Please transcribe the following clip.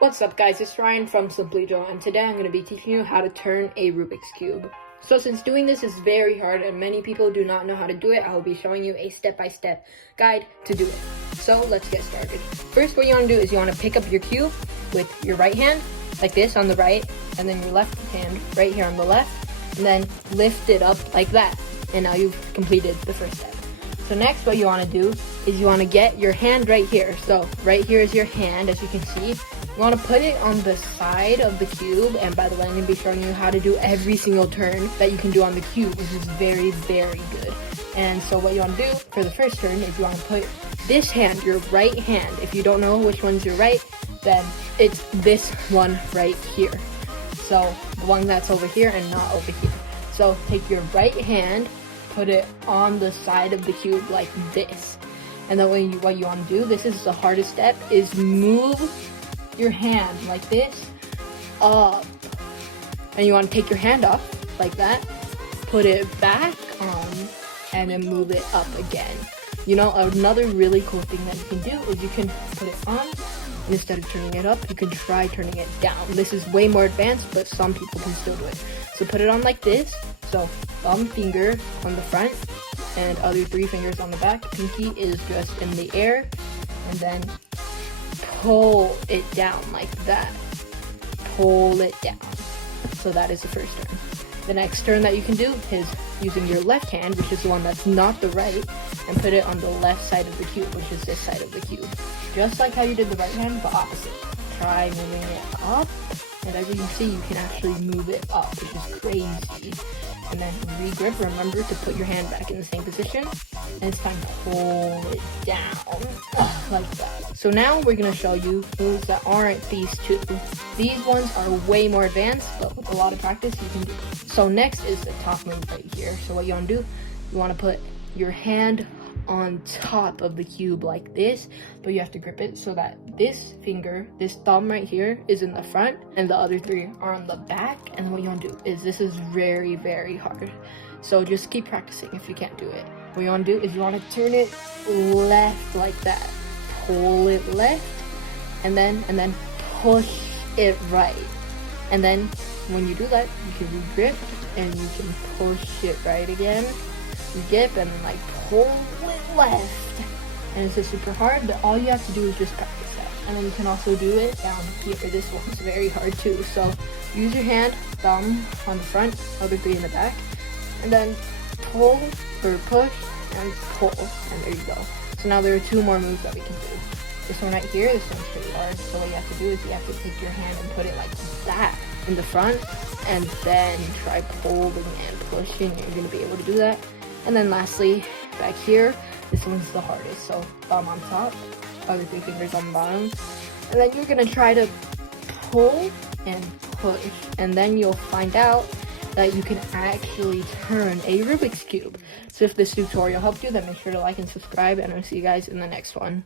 What's up guys, it's Ryan from Simply Joe, and today I'm going to be teaching you how to turn a Rubik's Cube. So since doing this is very hard and many people do not know how to do it, I will be showing you a step-by-step guide to do it. So let's get started. First, what you want to do is you want to pick up your cube with your right hand, like this on the right, and then your left hand right here on the left, and then lift it up like that. And now you've completed the first step. So next, what you want to do is you want to get your hand right here. So right here is your hand, as you can see. You want to put it on the side of the cube, and by the way, I'm going to be showing you how to do every single turn that you can do on the cube, which is very, very good. And so what you want to do for the first turn is you want to put this hand, your right hand. If you don't know which one's your right, then it's this one right here. So the one that's over here and not over here. So take your right hand, put it on the side of the cube like this. And then what you want to do, this is the hardest step, is move your hand like this up, and you want to take your hand off like that, put it back on, and then move it up again. You know, another really cool thing that you can do is you can put it on, and instead of turning it up, you can try turning it down. This is way more advanced, but some people can still do it. So put it on like this. So thumb finger on the front and other 3 fingers on the back. Pinky is just in the air, and then pull it down like that. Pull it down. So that is the first turn. The next turn that you can do is using your left hand, which is the one that's not the right, and put it on the left side of the cube, which is this side of the cube. Just like how you did the right hand, but opposite. Try moving it up, and as you can see, you can actually move it up, which is crazy. And then re-grip, remember to put your hand back in the same position, and it's time to pull it down, like that. So now we're going to show you moves that aren't these two. These ones are way more advanced, but with a lot of practice you can do it. So next is the top move right here. So what you want to do, you want to put your hand on top of the cube like this, but you have to grip it so that this finger, this thumb right here, is in the front and the other 3 are on the back. And what you want to do is, this is very, very hard, so just keep practicing if you can't do it. What you want to do is you want to turn it left like that, pull it left, and then push it right. And then when you do that, you can re-grip and you can push it right again. You grip and then like pull it left, and it's just super hard, but all you have to do is just practice that. And then you can also do it down here. This one's very hard too. So use your hand, thumb on the front, other 3 in the back, and then pull or push and pull, and there you go. So now there are 2 more moves that we can do. This one right here, this one's pretty hard. So what you have to do is you have to take your hand and put it like that in the front, and then try pulling and pushing. You're going to be able to do that. And then lastly, back here, this one's the hardest. So thumb on top, other 3 fingers on the bottom, and then you're gonna try to pull and push, and then you'll find out that you can actually turn a Rubik's Cube. So if this tutorial helped you, then make sure to like and subscribe, and I'll see you guys in the next one.